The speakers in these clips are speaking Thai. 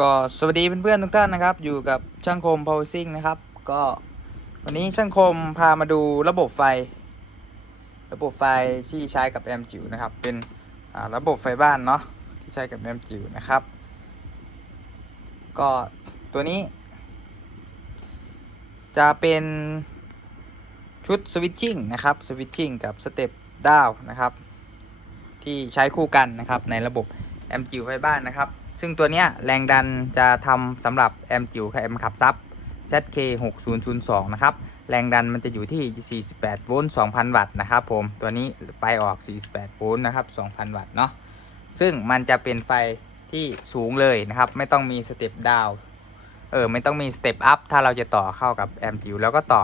ก็สวัสดีเพื่อนๆทุกท่านนะครับอยู่กับช่างคม Power Sing นะครับก็วันนี้ช่างคมพามาดูระบบไฟที่ใช้กับแอมจิ๋วนะครับเป็นระบบไฟบ้านเนาะที่ใช้กับแอมจิ๋วนะครับก็ตัวนี้จะเป็นชุดสวิตชิ่งนะครับสวิตชิ่งกับสเต็ปดาวนะครับที่ใช้คู่กันนะครับในระบบแอมจิ๋วไฟบ้านนะครับซึ่งตัวนี้แรงดันจะทำสำหรับแอมจิ๋วกับแอมขับซับ ZK6002 นะครับแรงดันมันจะอยู่ที่48โวลต์2,000 วัตต์นะครับผมตัวนี้ไฟออก48โวลต์นะครับ 2,000 วัตต์เนาะซึ่งมันจะเป็นไฟที่สูงเลยนะครับไม่ต้องมีสเต็ปดาวไม่ต้องมีสเต็ปอัพถ้าเราจะต่อเข้ากับแอมจิ๋วแล้วก็ต่อ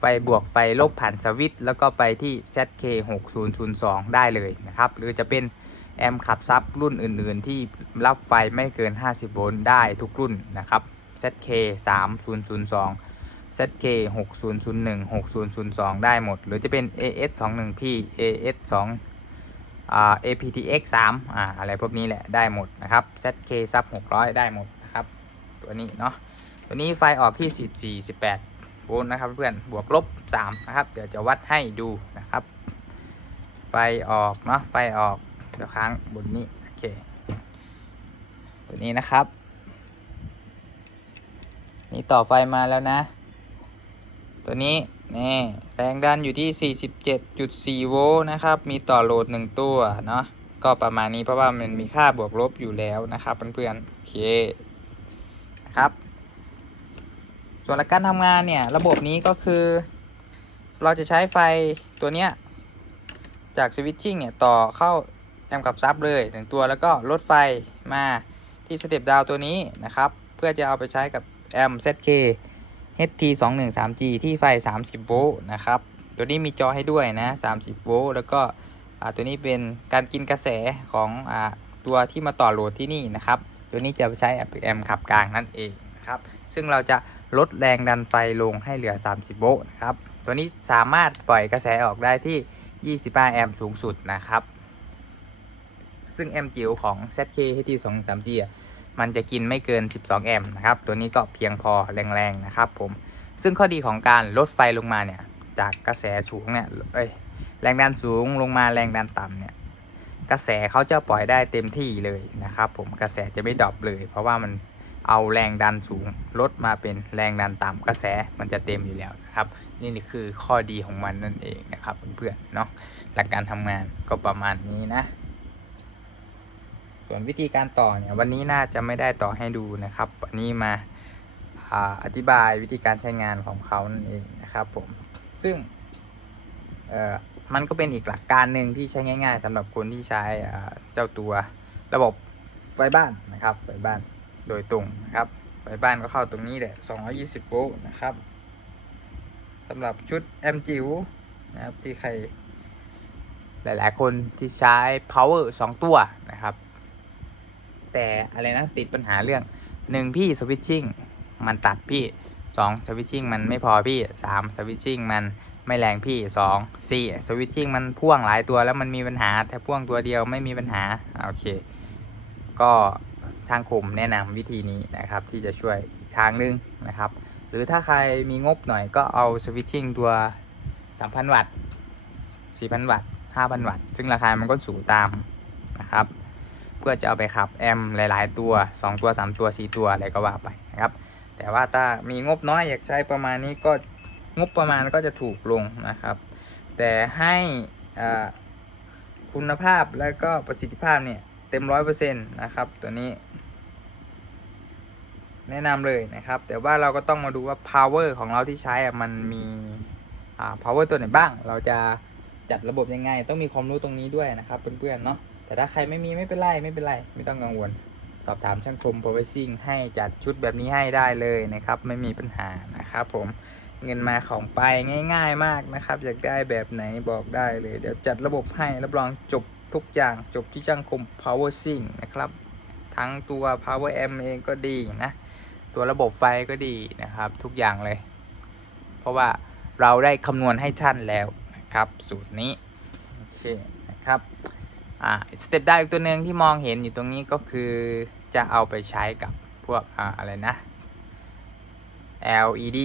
ไฟบวกไฟลบผ่านสวิตช์แล้วก็ไปที่ ZK6002 ได้เลยนะครับหรือจะเป็นแอมขับซับรุ่นอื่นๆที่รับไฟไม่เกิน50โวลต์ได้ทุกรุ่นนะครับ ZK3002 ZK6001 6002 ได้หมดหรือจะเป็น AS21P AS2 APTX3 อะไรพวกนี้แหละได้หมดนะครับ ZK sub 600ได้หมดนะครับตัวนี้เนาะตัวนี้ไฟออกที่18โวลต์นะครับเพื่อนบวกลบ3นะครับเดี๋ยวจะวัดให้ดูนะครับไฟออกเนาะไฟออกเดี๋ยวค้างบนนี้โอเคตัวนี้นะครับนี่ต่อไฟมาแล้วนะตัวนี้นี่แรงดันอยู่ที่ 47.4 โวลต์นะครับมีต่อโหลด1ตัวเนาะก็ประมาณนี้เพราะว่ามันมีค่าบวกลบอยู่แล้วนะครับเพื่อนๆโอเคนะครับส่วนหลักการทำงานเนี่ยระบบนี้ก็คือเราจะใช้ไฟตัวเนี้ยจากสวิตชิ่งเนี่ยต่อเข้าแอมกับซับเลย1ตัวแล้วก็ลดไฟมาที่สเต็ปดาวตัวนี้นะครับเพื่อจะเอาไปใช้กับแอม ZK HT213G ที่ไฟ30โวลต์นะครับตัวนี้มีจอให้ด้วยนะ30โวลต์แล้วก็ตัวนี้เป็นการกินกระแสของตัวที่มาต่อโหลดที่นี่นะครับตัวนี้จะใช้แอมขับกลางนั่นเองนะครับซึ่งเราจะลดแรงดันไฟลงให้เหลือ30โวลต์นะครับตัวนี้สามารถปล่อยกระแสออกได้ที่25แอมป์สูงสุดนะครับซึ่งแอมจิ๋วของ ZK HT213G มันจะกินไม่เกิน12แอมป์นะครับตัวนี้ก็เพียงพอแรงๆนะครับผมซึ่งข้อดีของการลดไฟลงมาเนี่ยจากกระแสสูงเนี่ยแรงดันสูงลงมาแรงดันต่ำเนี่ยกระแสเขาจะปล่อยได้เต็มที่เลยนะครับผมกระแสจะไม่ดรอปเลยเพราะว่ามันเอาแรงดันสูงลดมาเป็นแรงดันต่ำกระแสมันจะเต็มอยู่แล้วนะครับนี่คือข้อดีของมันนั่นเองนะครับเพื่อนๆเนาะหลักการทำงานก็ประมาณนี้นะส่วนวิธีการต่อเนี่ยวันนี้น่าจะไม่ได้ต่อให้ดูนะครับวันนี้มาอธิบายวิธีการใช้งานของเขานั่นเองนะครับผมซึ่งมันก็เป็นอีกหลักการหนึ่งที่ใช้ง่ายๆสำหรับคนที่ใช้เจ้าตัวระบบไฟบ้านนะครับไฟบ้านโดยตรงนะครับไฟบ้านก็เข้าตรงนี้แหละ220โวลต์นะครับสำหรับชุดแอมจิ๋วนะครับที่ใครหลายๆคนที่ใช้ power 2 ตัวนะครับแต่อะไรนะติดปัญหาเรื่อง1พี่สวิตชิ่งมันตัดพี่2สวิตชิ่งมันไม่พอพี่3สวิตชิ่งมันไม่แรงพี่2 4สวิตชิ่งมันพ่วงหลายตัวแล้วมันมีปัญหาแต่พ่วงตัวเดียวไม่มีปัญหาโอเคก็ทางผมแนะนำวิธีนี้นะครับที่จะช่วยอีกทางนึงนะครับหรือถ้าใครมีงบหน่อยก็เอาสวิตชิ่งตัว 3,000 วัตต์ 4,000 วัตต์ 5,000 วัตต์ซึ่งราคามันก็สูงตามนะครับเพื่อจะเอาไปขับแอมหลายๆตัว2ตัว3ตัว4ตัวอะไรก็ว่าไปนะครับแต่ว่าถ้ามีงบน้อยอยากใช้ประมาณนี้ก็งบประมาณก็จะถูกลงนะครับแต่ให้คุณภาพแล้วก็ประสิทธิภาพเนี่ยเต็ม 100% นะครับตัวนี้แนะนำเลยนะครับแต่ว่าเราก็ต้องมาดูว่า power ของเราที่ใช้มันมีpower ตัวไหนบ้างเราจะจัดระบบยังไงต้องมีความรู้ตรงนี้ด้วยนะครับเพื่อนๆเนาะแต่ถ้าใครไม่มีไม่เป็นไรไม่ต้องกังวลสอบถามช่างคม Power Sing ให้จัดชุดแบบนี้ให้ได้เลยนะครับไม่มีปัญหานะครับผมเงินมาของไปง่ายๆมากนะครับอยากได้แบบไหนบอกได้เลยเดี๋ยวจัดระบบให้รับรองจบทุกอย่างจบที่ช่างคม Power Sing นะครับทั้งตัว Power Amp เองก็ดีนะตัวระบบไฟก็ดีนะครับทุกอย่างเลยเพราะว่าเราได้คำนวณให้ท่านแล้วนะครับสูตรนี้โอเคนะครับสเต็ปดาวอีกตัวหนึ่งที่มองเห็นอยู่ตรงนี้ก็คือจะเอาไปใช้กับ พวกอะไรนะ LED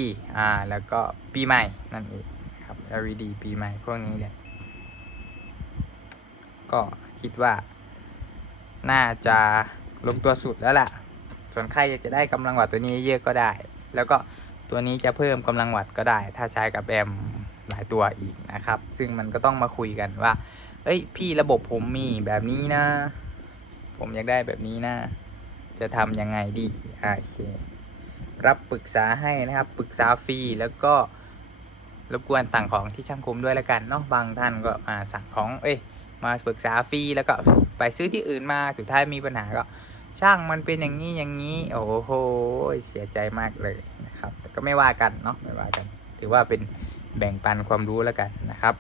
แล้วก็ปีใหม่นั่นเองครับ LED ปีใหม่พวกนี้แหละก็คิดว่าน่าจะลงตัวสุดแล้วล่ะส่วนใครอยากจะได้กำลังวัตต์ตัวนี้เยอะก็ได้ แล้วก็ตัวนี้จะเพิ่มกำลังวัตต์ก็ได้ถ้าใช้กับแอมหลายตัวอีกนะครับ ซึ่งมันก็ต้องมาคุยกันว่าเอ้ยพี่ระบบผมมีแบบนี้นะผมอยากได้แบบนี้นะจะทำยังไงดีโอเครับปรึกษาให้นะครับปรึกษาฟรีแล้วก็รบกวนสั่งของที่ช่างคมด้วยละกันเนาะบางท่านก็มาสั่งของมาปรึกษาฟรีแล้วก็ไปซื้อที่อื่นมาสุดท้ายมีปัญหาก็ช่างมันเป็นอย่างนี้อย่างนี้โอ้โหเสียใจมากเลยนะครับแต่ก็ไม่ว่ากันเนาะไม่ว่ากันถือว่าเป็นแบ่งปันความรู้แล้วกันนะครับ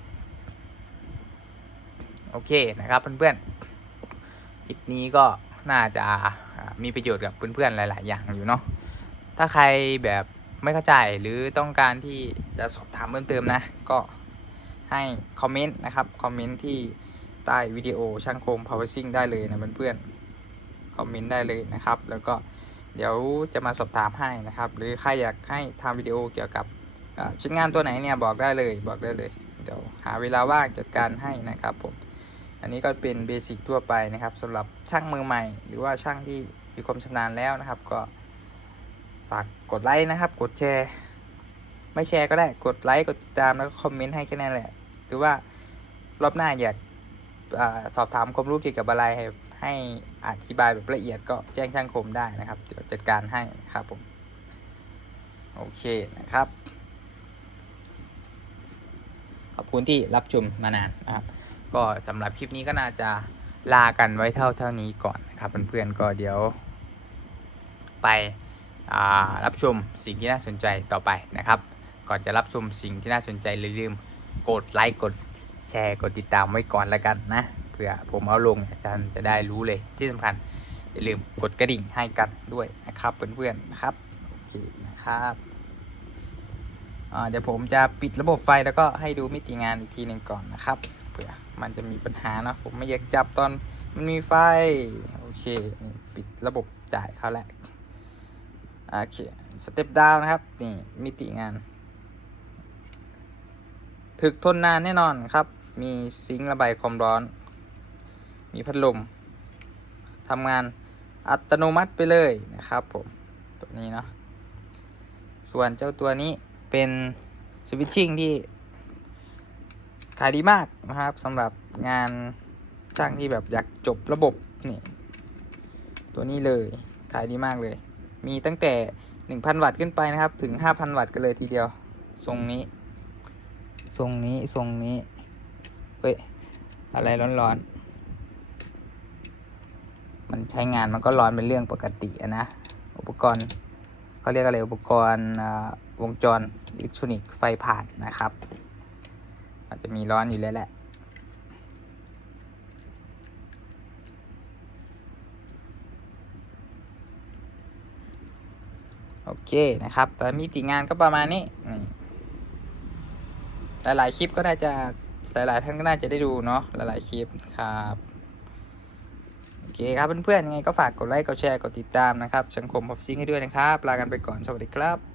โอเคนะครับเพื่อนๆคลิปนี้ก็น่าจะมีประโยชน์กับเพื่อนๆหลายๆอย่างอยู่เนาะถ้าใครแบบไม่เข้าใจหรือต้องการที่จะสอบถามเพิ่มเติมนะก็ให้คอมเมนต์นะครับคอมเมนต์ที่ใต้วิดีโอช่างคม Power Sync ได้เลยนะเพื่อนๆคอมเมนต์ได้เลยนะครับแล้วก็เดี๋ยวจะมาสอบถามให้นะครับหรือใครอยากให้ทำวิดีโอเกี่ยวกับชิ้นงานตัวไหนเนี่ยบอกได้เลยเดี๋ยวหาเวลาว่างจัดการให้นะครับผมอันนี้ก็เป็นเบสิกทั่วไปนะครับสำหรับช่างมือใหม่หรือว่าช่างที่มีความชำนาญแล้วนะครับก็ฝากกดไลค์นะครับกดแชร์ไม่แชร์ก็ได้กดไลค์กดติดตามแล้วก็คอมเมนต์ให้แค่นั้นแหละหรือว่ารอบหน้าอยากสอบถามความรู้เกี่ยวกับอะไรให้อธิบายแบบละเอียดก็แจ้งช่างคมได้นะครับเดี๋ยวจัดการให้นะครับผมโอเคนะครับขอบคุณที่รับชมมานานนะครับก็สำหรับคลิปนี้ก็น่าจะลากันไว้เท่านี้ก่อนนะครับเพื่อนๆก็เดี๋ยวไปรับชมสิ่งที่น่าสนใจต่อไปนะครับก่อนจะรับชมสิ่งที่น่าสนใจอย่าลืมกดไลค์กดแชร์กดติดตามไว้ก่อนแล้วกันนะเพื่อผมเอาลงอาจารย์จะได้รู้เลยที่สำคัญอย่าลืมกดกระดิ่งให้กันด้วยนะครับเพื่อนๆนะครับโอเคนะครับเดี๋ยวผมจะปิดระบบไฟแล้วก็ให้ดูมิติงานอีกทีหนึ่งก่อนนะครับเผื่อมันจะมีปัญหานะผมไม่อยากจับตอนมันมีไฟโอเคปิดระบบจ่ายเขาแหละโอเคสเต็ปดาวนะครับนี่มิติงานถึกทนนานแน่นอนครับมีซิงค์ระบายความร้อนมีพัดลมทำงานอัตโนมัติไปเลยนะครับผมตัวนี้เนาะส่วนเจ้าตัวนี้เป็นสวิตชิ่งที่ขายดีมากนะครับสำหรับงานช่างที่แบบอยากจบระบบนี่ตัวนี้เลยขายดีมากเลยมีตั้งแต่ 1,000 วัตต์ขึ้นไปนะครับถึง 5,000 วัตต์กันเลยทีเดียวทรงนี้เฮ้ยอะไรร้อนมันใช้งานมันก็ร้อนเป็นเรื่องปกตินะอุปกรณ์เขาเรียกอะไรอุปกรณ์วงจรอิเล็กทรอนิกส์ไฟผ่านนะครับอาจจะมีร้อนอยู่แล้วแหละโอเคนะครับแต่มิติงานก็ประมาณนี้หลายๆคลิปก็น่าจะหลายๆท่านก็น่าจะได้ดูเนาะหลายๆคลิปครับโอเคครับเพื่อนๆยังไงก็ฝากกดไลค์กดแชร์กดติดตามนะครับช่างคมPower Syncให้ด้วยนะครับลากันไปก่อนสวัสดีครับ